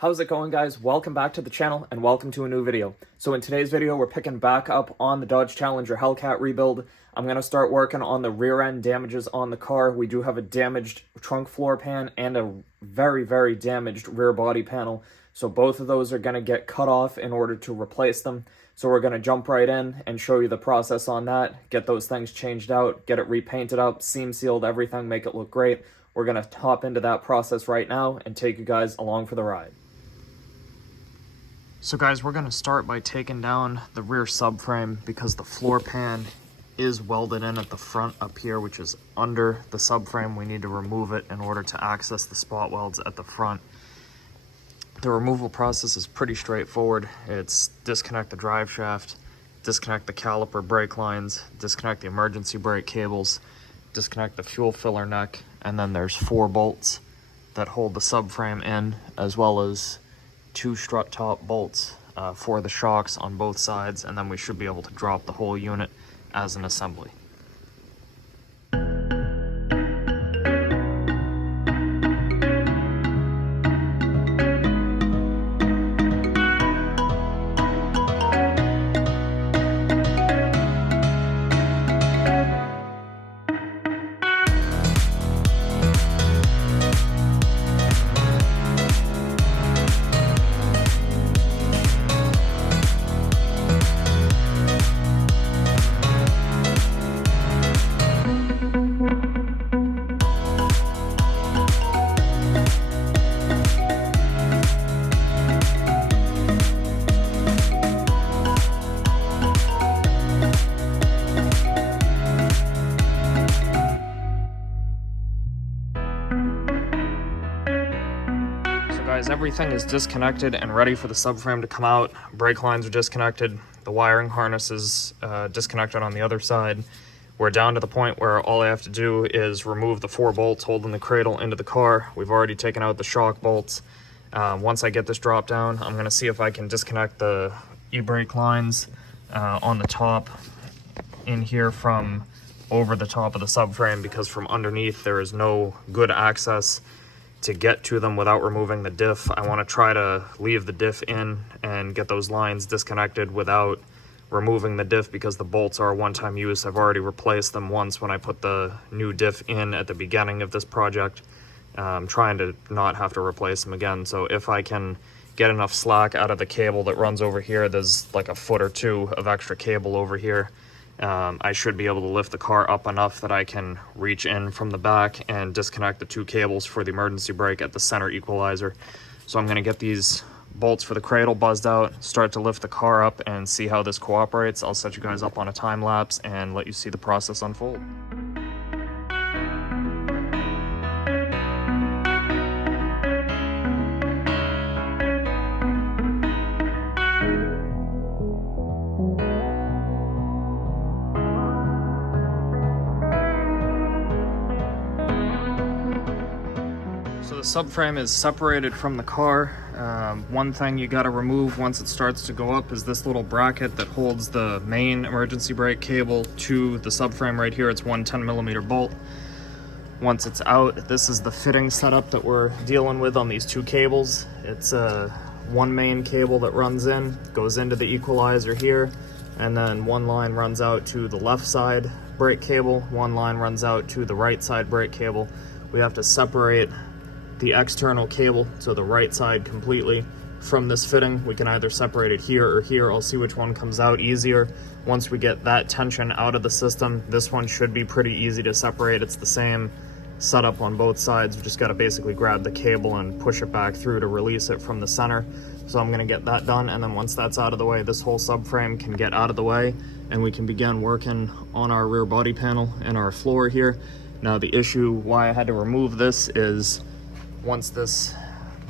How's it going, guys? Welcome back to the channel and welcome to a new video. So in today's video, we're picking back up on the Dodge Challenger Hellcat rebuild. I'm going to start working on the rear end damages on the car. We do have a damaged trunk floor pan and a very damaged rear body panel. So both of those are going to get cut off in order to replace them. So we're going to jump right in and show you the process on that, get those things changed out, get it repainted up, seam sealed, everything, make it look great. We're going to hop into that process right now and take you guys along for the ride. So guys, we're going to start by taking down the rear subframe because the floor pan is welded in at the front up here, which is under the subframe. We need to remove it in order to access the spot welds at the front. The removal process is pretty straightforward. It's disconnect the drive shaft, disconnect the caliper brake lines, disconnect the emergency brake cables, disconnect the fuel filler neck, and then there's 4 bolts that hold the subframe in, as well as 2 strut top bolts for the shocks on both sides, and then we should be able to drop the whole unit as an assembly. Everything is disconnected and ready for the subframe to come out. Brake lines are disconnected. The wiring harness is disconnected on the other side. We're down to the point where all I have to do is remove the 4 bolts holding the cradle into the car. We've already taken out the shock bolts. Once I get this dropped down, I'm going to see if I can disconnect the e-brake lines on the top in here from over the top of the subframe, because from underneath there is no good access to get to them without removing the diff. I want to try to leave the diff in and get those lines disconnected without removing the diff, because the bolts are one-time use. I've already replaced them once when I put the new diff in at the beginning of this project. I'm trying to not have to replace them again. So if I can get enough slack out of the cable that runs over here, there's like a foot or 2 of extra cable over here, I should be able to lift the car up enough that I can reach in from the back and disconnect the 2 cables for the emergency brake at the center equalizer. So I'm going to get these bolts for the cradle buzzed out, start to lift the car up, and see how this cooperates. I'll set you guys up on a time lapse and let you see the process unfold. The subframe is separated from the car. One thing you got to remove once it starts to go up is this little bracket that holds the main emergency brake cable to the subframe right here. It's one 10mm bolt. Once it's out, this is the fitting setup that we're dealing with on these 2 cables. It's one main cable that runs in, goes into the equalizer here, and then one line runs out to the left side brake cable, one line runs out to the right side brake cable. We have to separate the external cable, so the right side completely, from this fitting. We can either separate it here or here. I'll see which one comes out easier. Once we get that tension out of the system, this one should be pretty easy to separate. It's the same setup on both sides. We just got to basically grab the cable and push it back through to release it from the center. So I'm going to get that done, and then once that's out of the way, this whole subframe can get out of the way and we can begin working on our rear body panel and our floor here. Now the issue why I had to remove this is once this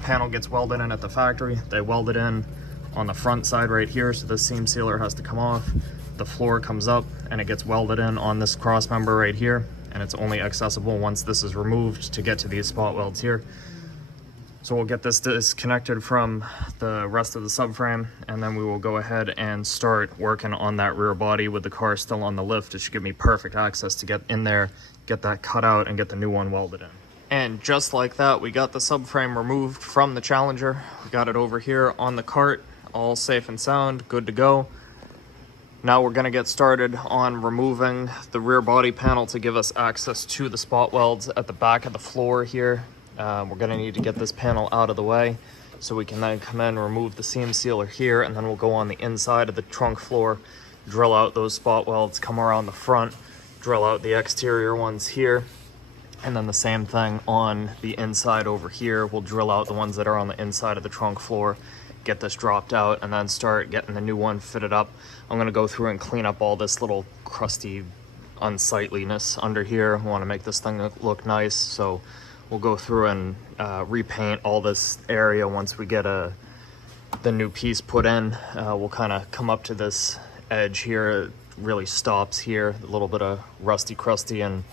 panel gets welded in at the factory, they weld it in on the front side right here, so this seam sealer has to come off. The floor comes up and it gets welded in on this cross member right here, and it's only accessible once this is removed to get to these spot welds here. So we'll get this disconnected from the rest of the subframe, and then we will go ahead and start working on that rear body with the car still on the lift. It should give me perfect access to get in there, get that cut out, and get the new one welded in. And just like that, we got the subframe removed from the Challenger. We got it over here on the cart, all safe and sound, good to go. Now we're gonna get started on removing the rear body panel to give us access to the spot welds at the back of the floor here. We're gonna need to get this panel out of the way so we can then come in, remove the seam sealer here, and then we'll go on the inside of the trunk floor, drill out those spot welds, come around the front, drill out the exterior ones here. And then the same thing on the inside over here. We'll drill out the ones that are on the inside of the trunk floor, get this dropped out, and then start getting the new one fitted up. I'm gonna go through and clean up all this little crusty unsightliness under here. I wanna make this thing look nice, so we'll go through and repaint all this area once we get the new piece put in. We'll kind of come up to this edge here. It really stops here, a little bit of rusty, crusty, and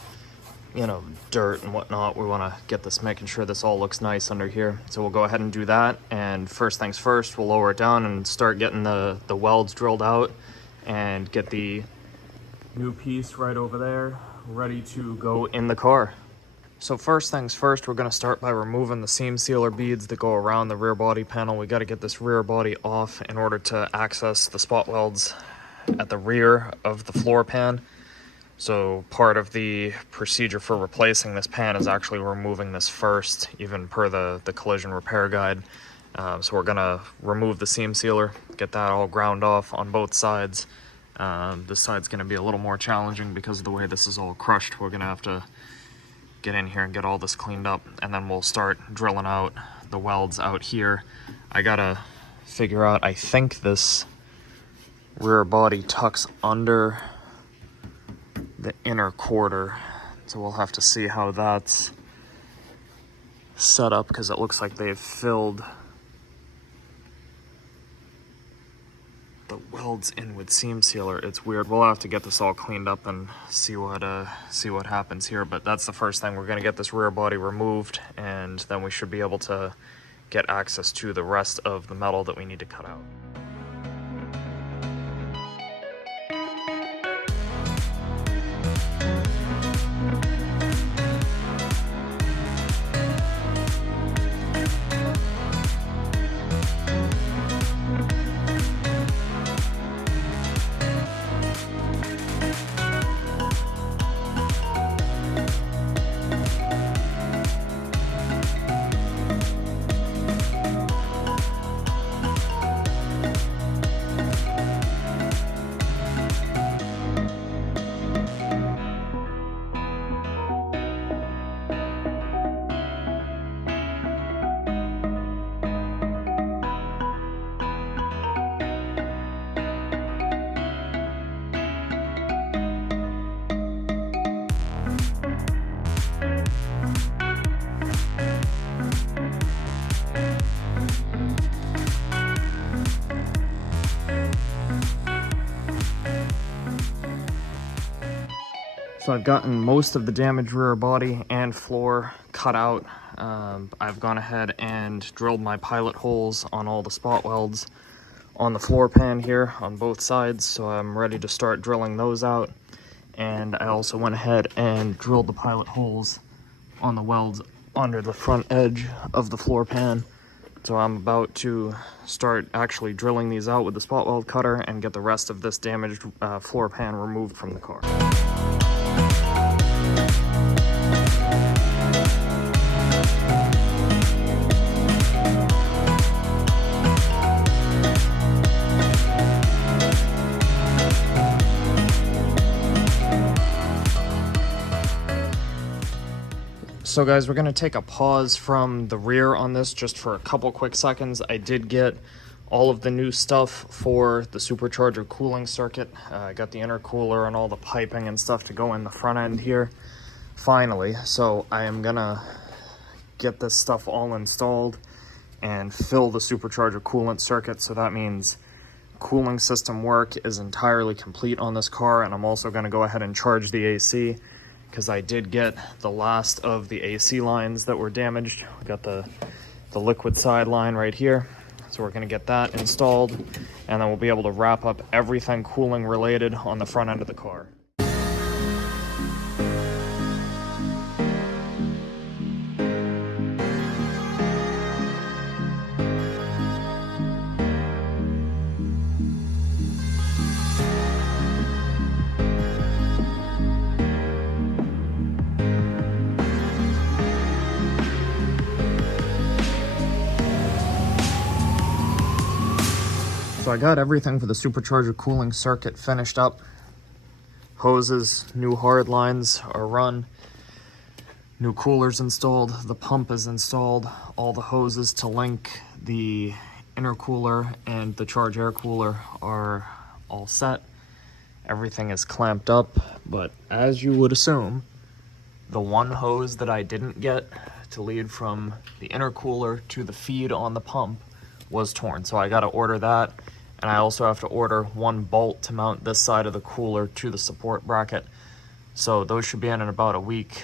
dirt and whatnot. We want to get this, making sure this all looks nice under here. So we'll go ahead and do that. And first things first, we'll lower it down and start getting the welds drilled out and get the new piece right over there ready to go in the car. So first things first, we're going to start by removing the seam sealer beads that go around the rear body panel. We got to get this rear body off in order to access the spot welds at the rear of the floor pan. So part of the procedure for replacing this pan is actually removing this first, even per the collision repair guide. So we're gonna remove the seam sealer, get that all ground off on both sides. This side's gonna be a little more challenging because of the way this is all crushed. We're gonna have to get in here and get all this cleaned up, and then we'll start drilling out the welds out here. I gotta figure out, I think this rear body tucks under the inner quarter, so we'll have to see how that's set up, because it looks like they've filled the welds in with seam sealer. It's weird. We'll have to get this all cleaned up and see what happens here, but that's the first thing. We're going to get this rear body removed, and then we should be able to get access to the rest of the metal that we need to cut out. So I've gotten most of the damaged rear body and floor cut out. I've gone ahead and drilled my pilot holes on all the spot welds on the floor pan here on both sides, so I'm ready to start drilling those out. And I also went ahead and drilled the pilot holes on the welds under the front edge of the floor pan. So I'm about to start actually drilling these out with the spot weld cutter and get the rest of this damaged floor pan removed from the car. So guys, we're going to take a pause from the rear on this just for a couple quick seconds. I did get all of the new stuff for the Supercharger cooling circuit. I got the intercooler and all the piping and stuff to go in the front end here, finally. So I am going to get this stuff all installed and fill the Supercharger coolant circuit. So that means cooling system work is entirely complete on this car, and I'm also going to go ahead and charge the AC, because I did get the last of the AC lines that were damaged. We got the liquid side line right here. So we're gonna get that installed, and then we'll be able to wrap up everything cooling related on the front end of the car. So I got everything for the Supercharger cooling circuit finished up. Hoses, new hard lines are run. New coolers installed, the pump is installed, all the hoses to link the intercooler and the charge air cooler are all set. Everything is clamped up, but as you would assume, the one hose that I didn't get to lead from the intercooler to the feed on the pump was torn. So I gotta order that, and I also have to order one bolt to mount this side of the cooler to the support bracket. So those should be in about a week.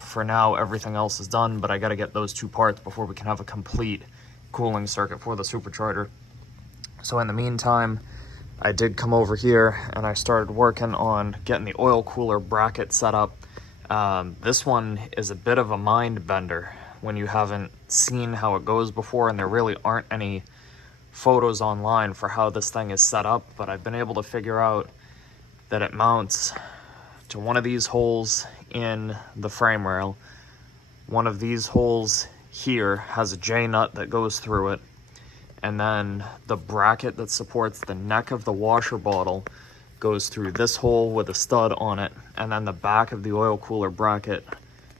For now, everything else is done, but I gotta get those two parts before we can have a complete cooling circuit for the Supercharger. So in the meantime, I did come over here and I started working on getting the oil cooler bracket set up. This one is a bit of a mind bender when you haven't seen how it goes before, and there really aren't any photos online for how this thing is set up, but I've been able to figure out that it mounts to one of these holes in the frame rail. One of these holes here has a J-nut that goes through it, and then the bracket that supports the neck of the washer bottle goes through this hole with a stud on it, and then the back of the oil cooler bracket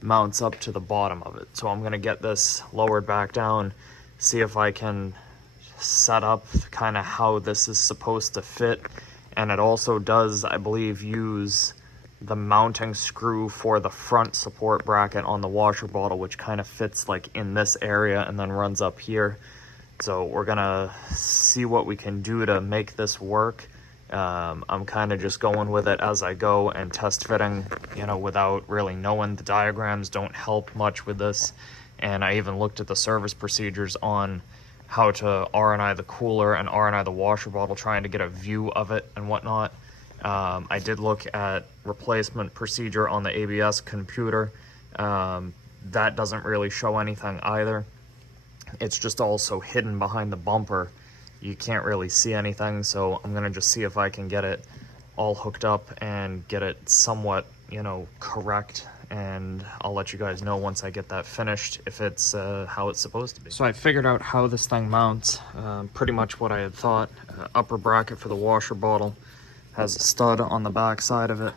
mounts up to the bottom of it. So I'm gonna get this lowered back down, see if I can set up kind of how this is supposed to fit. And it also does, I believe, use the mounting screw for the front support bracket on the washer bottle, which kind of fits like in this area and then runs up here. So we're gonna see what we can do to make this work. I'm kind of just going with it as I go and test fitting, you know, without really knowing. The diagrams don't help much with this. And I even looked at the service procedures on how to R&I the cooler and R&I the washer bottle, trying to get a view of it and whatnot. I did look at replacement procedure on the ABS computer. That doesn't really show anything either. It's just also hidden behind the bumper. You can't really see anything, so I'm gonna just see if I can get it all hooked up and get it somewhat, you know, correct. And I'll let you guys know once I get that finished if it's how it's supposed to be. So I figured out how this thing mounts, pretty much what I had thought. Upper bracket for the washer bottle has a stud on the back side of it.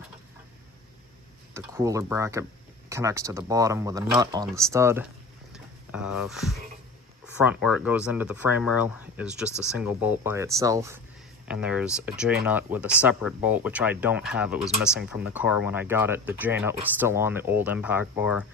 The cooler bracket connects to the bottom with a nut on the stud. Front where it goes into the frame rail is just a single bolt by itself, and there's a J-nut with a separate bolt, which I don't have. It was missing from the car when I got it. The J-nut was still on the old impact bar,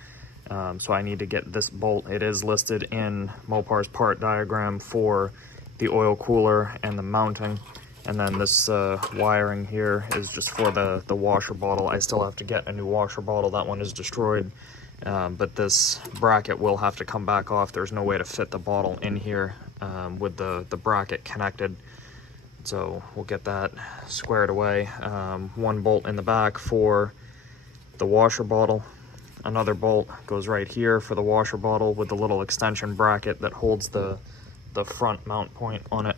so I need to get this bolt. It is listed in Mopar's part diagram for the oil cooler and the mounting. And then this wiring here is just for the washer bottle. I still have to get a new washer bottle. That one is destroyed. But this bracket will have to come back off. There's no way to fit the bottle in here with the bracket connected. So we'll get that squared away. One bolt in the back for the washer bottle. Another bolt goes right here for the washer bottle with the little extension bracket that holds the front mount point on it.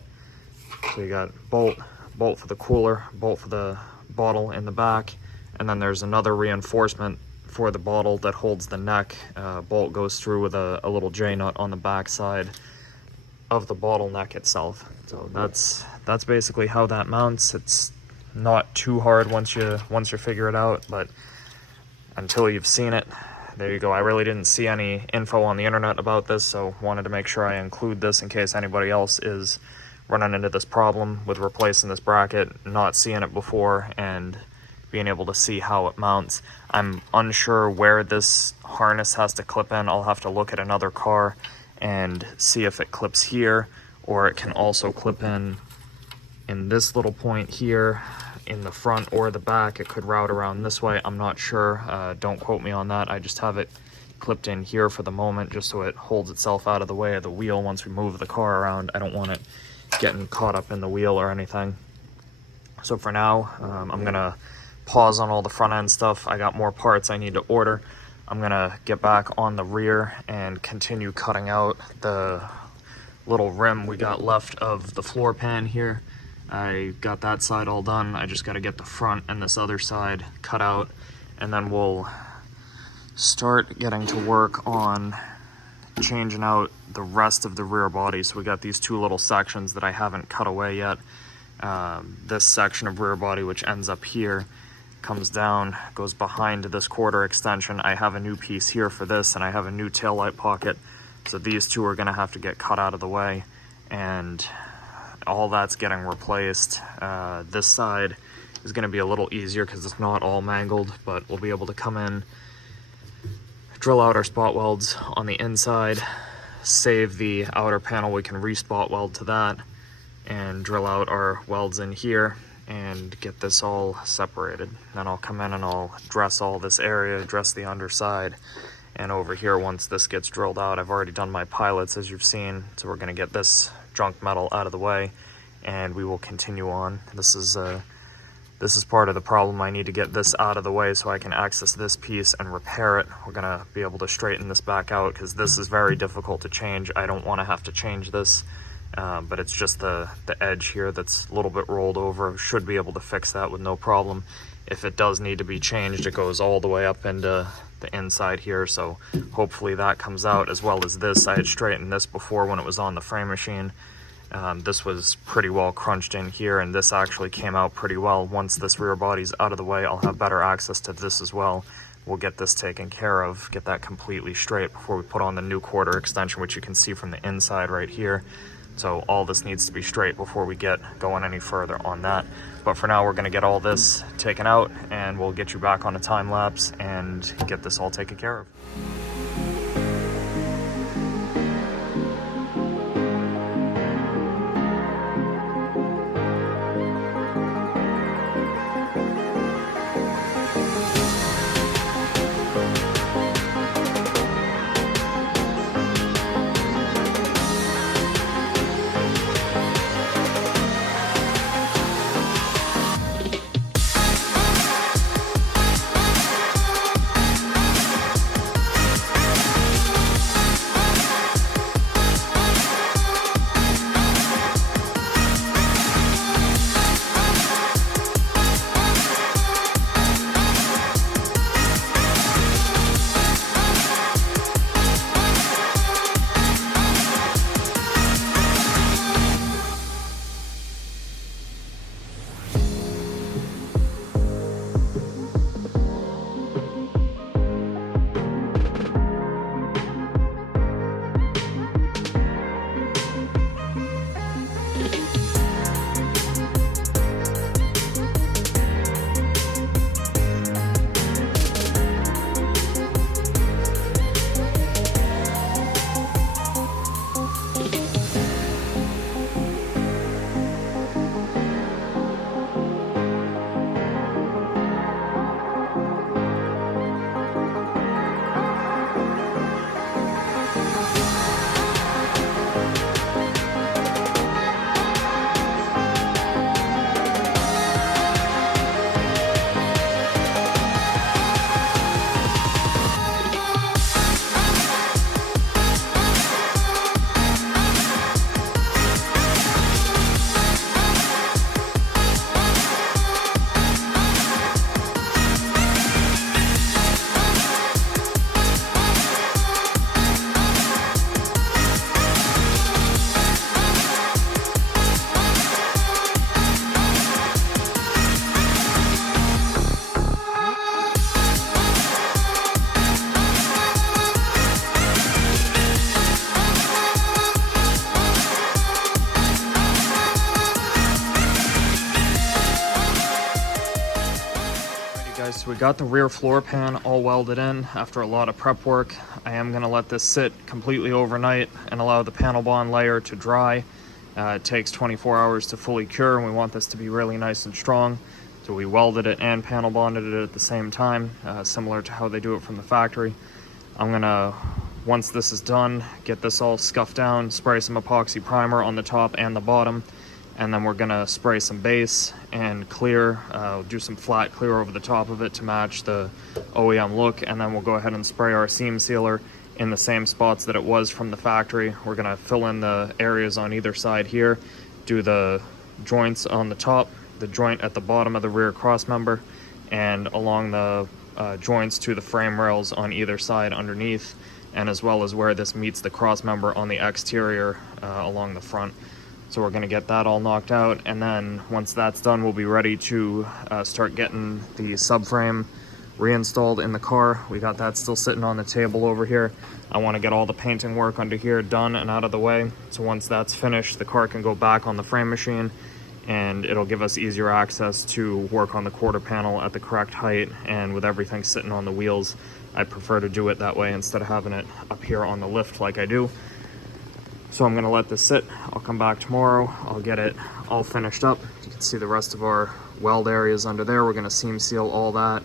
So you got bolt for the cooler, bolt for the bottle in the back, and then there's another reinforcement for the bottle that holds the neck. Bolt goes through with a little J-nut on the back side of the bottle neck itself. So that's basically how that mounts. It's not too hard once you figure it out, but until you've seen it, there you go. I really didn't see any info on the internet about this, so wanted to make sure I include this in case anybody else is running into this problem with replacing this bracket, not seeing it before, and being able to see how it mounts. I'm unsure where this harness has to clip in. I'll have to look at another car and see if it clips here, or it can also clip in this little point here in the front or the back. It could route around this way. I'm not sure. Don't quote me on that. I just have it clipped in here for the moment, just so it holds itself out of the way of the wheel once we move the car around. I don't want it getting caught up in the wheel or anything. So for now, I'm gonna pause on all the front end stuff. I got more parts I need to order. I'm gonna get back on the rear and continue cutting out the little rim we got left of the floor pan here. I got that side all done. I just got to get the front and this other side cut out, and then we'll start getting to work on changing out the rest of the rear body. So we got these two little sections that I haven't cut away yet. This section of rear body, which ends up here, comes down, goes behind this quarter extension. I have a new piece here for this, and I have a new taillight pocket. So these two are gonna have to get cut out of the way, and all that's getting replaced. This side is gonna be a little easier because it's not all mangled, but we'll be able to come in, drill out our spot welds on the inside, save the outer panel. We can re-spot weld to that and drill out our welds in here and get this all separated. Then I'll come in and I'll dress all this area, dress the underside. And over here, once this gets drilled out, I've already done my pilots, as you've seen. So we're gonna get this junk metal out of the way and we will continue on. This is part of the problem. I need to get this out of the way so I can access this piece and repair it. We're gonna be able to straighten this back out because this is very difficult to change. I don't wanna have to change this, but it's just the edge here that's a little bit rolled over. Should be able to fix that with no problem. If it does need to be changed, it goes all the way up into the inside here, so hopefully that comes out, as well as this. I had straightened this before when it was on the frame machine. This was pretty well crunched in here, and this actually came out pretty well. Once this rear body's out of the way, I'll have better access to this as well. We'll get this taken care of, get that completely straight before we put on the new quarter extension, which you can see from the inside right here. So all this needs to be straight before we get going any further on that. But for now, we're gonna get all this taken out and we'll get you back on a time lapse and get this all taken care of. So we got the rear floor pan all welded in after a lot of prep work. I am going to let this sit completely overnight and allow the panel bond layer to dry. It takes 24 hours to fully cure, and we want this to be really nice and strong. So we welded it and panel bonded it at the same time, similar to how they do it from the factory. I'm going to, once this is done, get this all scuffed down, spray some epoxy primer on the top and the bottom, and then we're gonna spray some base and clear, do some flat clear over the top of it to match the OEM look, and then we'll go ahead and spray our seam sealer in the same spots that it was from the factory. We're gonna fill in the areas on either side here, do the joints on the top, the joint at the bottom of the rear cross member, and along the joints to the frame rails on either side underneath, and as well as where this meets the cross member on the exterior along the front. So we're going to get that all knocked out, and then once that's done, we'll be ready to start getting the subframe reinstalled in the car. We got that still sitting on the table over here. I want to get all the painting work under here done and out of the way, so once that's finished, the car can go back on the frame machine, and it'll give us easier access to work on the quarter panel at the correct height. And with everything sitting on the wheels, I prefer to do it that way instead of having it up here on the lift like I do. So I'm gonna let this sit. I'll come back tomorrow. I'll get it all finished up. You can see the rest of our weld areas under there. We're gonna seam seal all that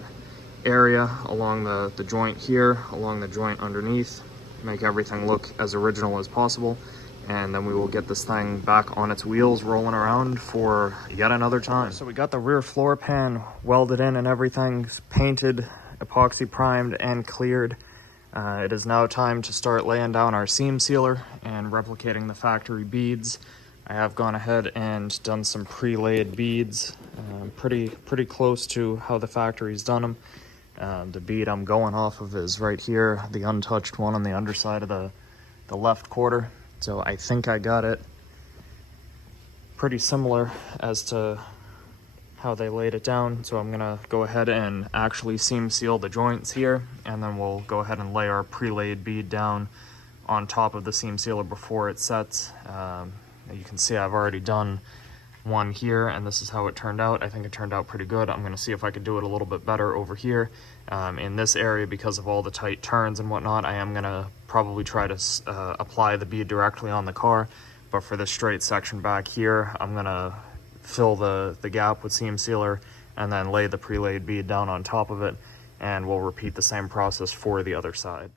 area along the joint here, along the joint underneath, make everything look as original as possible. And then we will get this thing back on its wheels, rolling around for yet another time. So we got the rear floor pan welded in and everything, painted, epoxy primed, and cleared. It is now time to start laying down our seam sealer and replicating the factory beads. I have gone ahead and done some pre-laid beads, pretty close to how the factory's done them. The bead I'm going off of is right here, the untouched one on the underside of the left quarter. So I think I got it pretty similar as to how they laid it down. So I'm gonna go ahead and actually seam seal the joints here, and then we'll go ahead and lay our pre-laid bead down on top of the seam sealer before it sets. You can see I've already done one here, and this is how it turned out. I think it turned out pretty good. I'm gonna see if I could do it a little bit better over here. In this area, because of all the tight turns and whatnot, I am gonna probably try to apply the bead directly on the car, but for this straight section back here, I'm gonna fill the gap with seam sealer and then lay the pre-laid bead down on top of it, and we'll repeat the same process for the other side.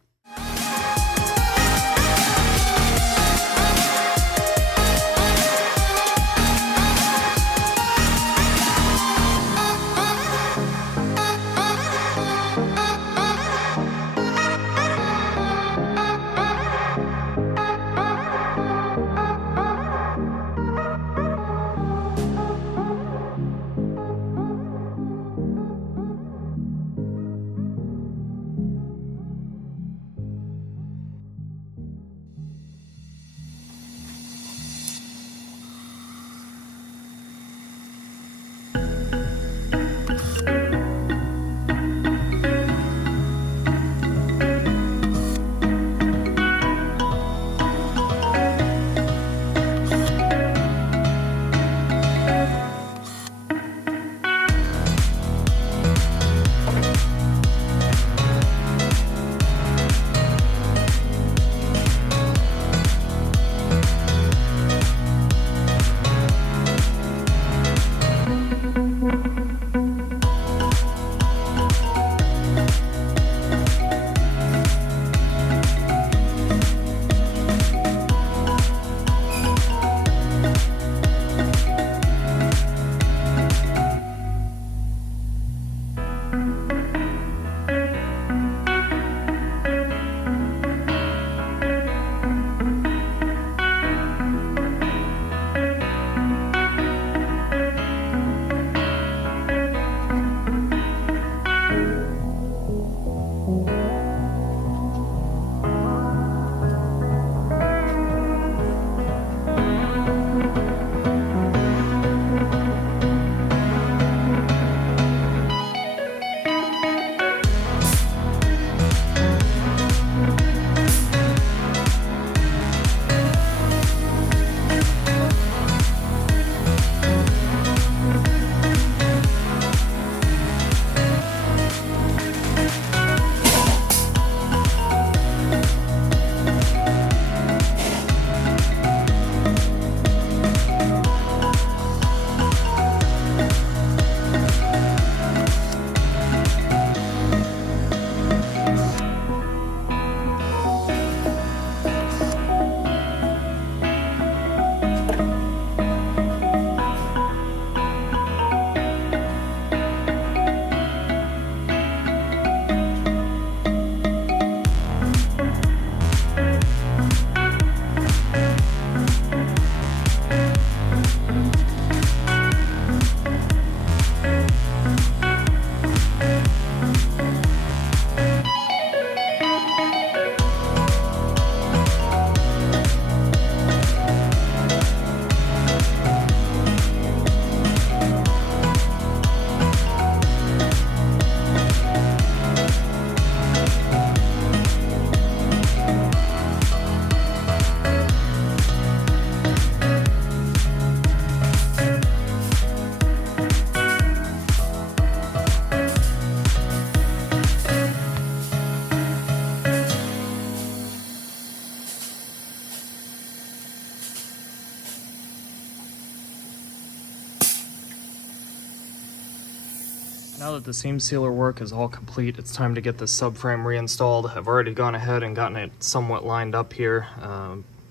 Now that the seam sealer work is all complete, it's time to get this subframe reinstalled. I've already gone ahead and gotten it somewhat lined up here.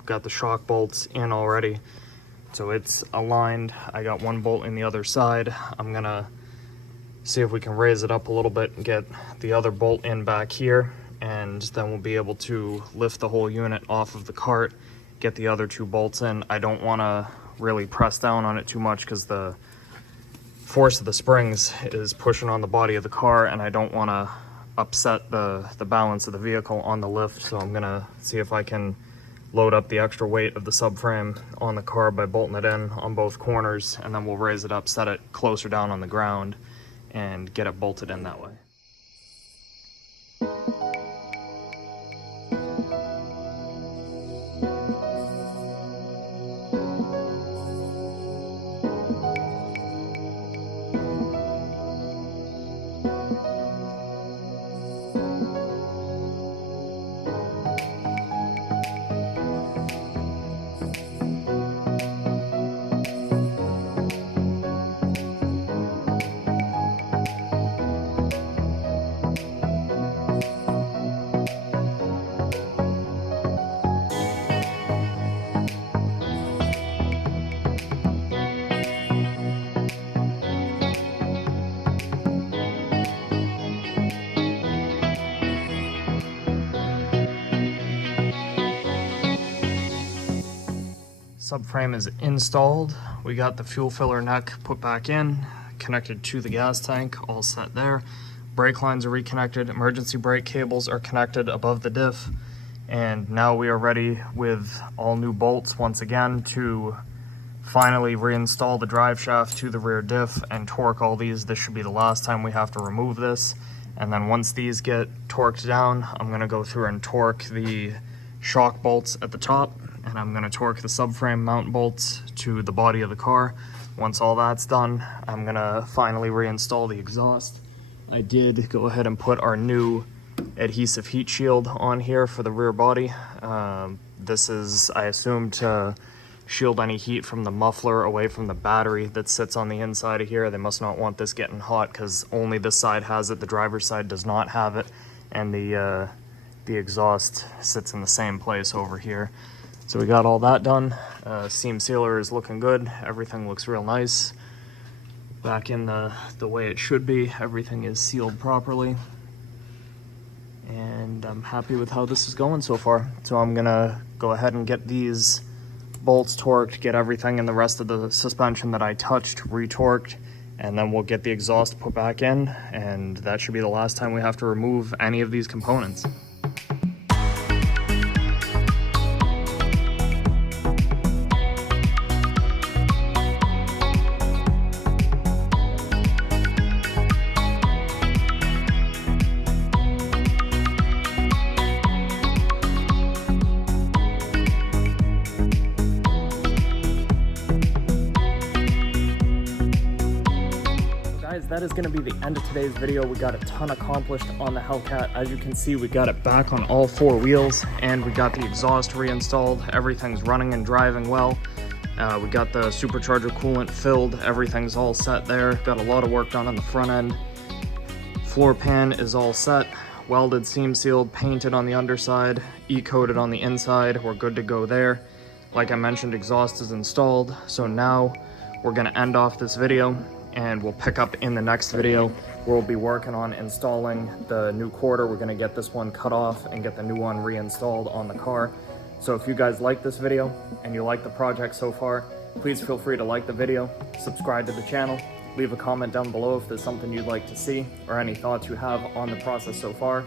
Got the shock bolts in already, so it's aligned. I got one bolt in the other side. I'm gonna see if we can raise it up a little bit and get the other bolt in back here, and then we'll be able to lift the whole unit off of the cart, get the other two bolts in. I don't want to really press down on it too much because the force of the springs is pushing on the body of the car, and I don't want to upset the balance of the vehicle on the lift. So I'm gonna see if I can load up the extra weight of the subframe on the car by bolting it in on both corners, and then we'll raise it up, set it closer down on the ground, and get it bolted in that way. Subframe is installed. We got the fuel filler neck put back in, connected to the gas tank, all set there. Brake lines are reconnected, emergency brake cables are connected above the diff, and now we are ready with all new bolts once again to finally reinstall the drive shaft to the rear diff and torque all these. This should be the last time we have to remove this, and then once these get torqued down, I'm going to go through and torque the shock bolts at the top, and I'm going to torque the subframe mount bolts to the body of the car. Once all that's done, I'm going to finally reinstall the exhaust. I did go ahead and put our new adhesive heat shield on here for the rear body. This is, I assume, to shield any heat from the muffler away from the battery that sits on the inside of here. They must not want this getting hot because only this side has it, the driver's side does not have it, and the exhaust sits in the same place over here. So we got all that done. Seam sealer is looking good. Everything looks real nice. Back in the way it should be. Everything is sealed properly. And I'm happy with how this is going so far. So I'm gonna go ahead and get these bolts torqued, get everything in the rest of the suspension that I touched retorqued, and then we'll get the exhaust put back in, and that should be the last time we have to remove any of these components. That is going to be the end of today's video. We got a ton accomplished on the Hellcat. As you can see, we got it back on all four wheels, and we got the exhaust reinstalled. Everything's running and driving well. We got the supercharger coolant filled. Everything's all set there. Got a lot of work done on the front end. Floor pan is all set. Welded, seam sealed, painted on the underside, e-coated on the inside. We're good to go there. Like I mentioned, exhaust is installed. So now we're going to end off this video, and we'll pick up in the next video where we'll be working on installing the new quarter. We're gonna get this one cut off and get the new one reinstalled on the car. So if you guys like this video and you like the project so far, please feel free to like the video, subscribe to the channel, leave a comment down below if there's something you'd like to see or any thoughts you have on the process so far.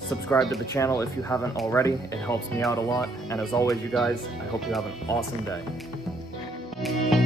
Subscribe to the channel if you haven't already. It helps me out a lot. And as always, you guys, I hope you have an awesome day.